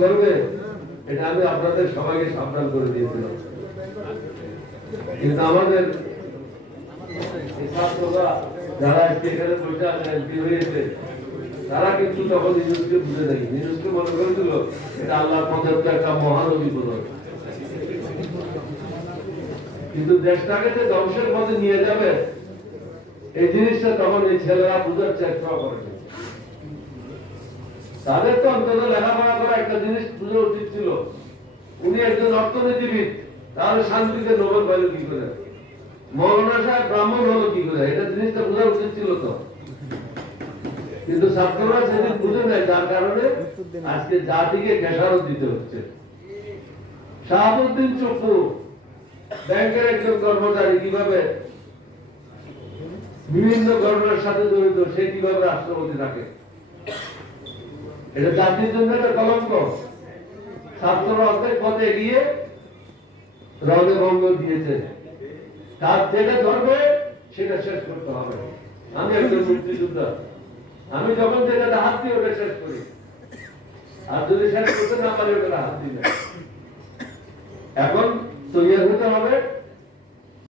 করবে, এটা আমি আপনাদের সবাইকে সাবধান করে দিয়েছিলাম। কিন্তু আমাদের ছাত্ররা যারা এখানে বসে আছে, এমপি হয়েছে, তারা কিন্তু তখন নিউজকে বুঝে নেই। নিউজকে মনে করেছিল এটা আল্লাহর পথের একটা মহানবী বিপদ, কিন্তু দেশটাকে যে ধ্বংসের পথে নিয়ে যাবে এই জিনিসটা তখন এই ছেলেরা বুঝার চেষ্টা করে। তাদের তো অন্তত লেখাপড়া করা একটা জিনিস বোঝা উচিত ছিল। উনি একজন অর্থনীতিবিদ, তাহলে শান্তিতে নোবেল পাইল কি করে? মৌলানা সাহেব ব্রাহ্মণ হলো কি করে? এটা জিনিসটা বোঝা উচিত ছিল তো। কিন্তু ছাত্ররা সেদিন বুঝে নেয়, যার কারণে আজকে জাতিকে খেসারত দিতে হচ্ছে। শাহাবুদ্দিন চপ্পু ব্যাংকের একজন কর্মচারী, কিভাবে বিভিন্ন ঘটনার সাথে জড়িত, সে কিভাবে রাষ্ট্রপতি থাকে, এটা জাতির জন্য একটা কলঙ্ক। ছাত্ররা অর্ধেক পথে এগিয়ে রদে ভঙ্গ দিয়েছে। তার যেটা ধরবে সেটা শেষ করতে হবে। আমি একজন মুক্তিযোদ্ধা, আমি যখন যেটা হাত দিয়ে ওটা শেষ করি, আর যদি শেষ করতে না পারি ওটা হাত দিই না। এখন তৈরি হতে হবে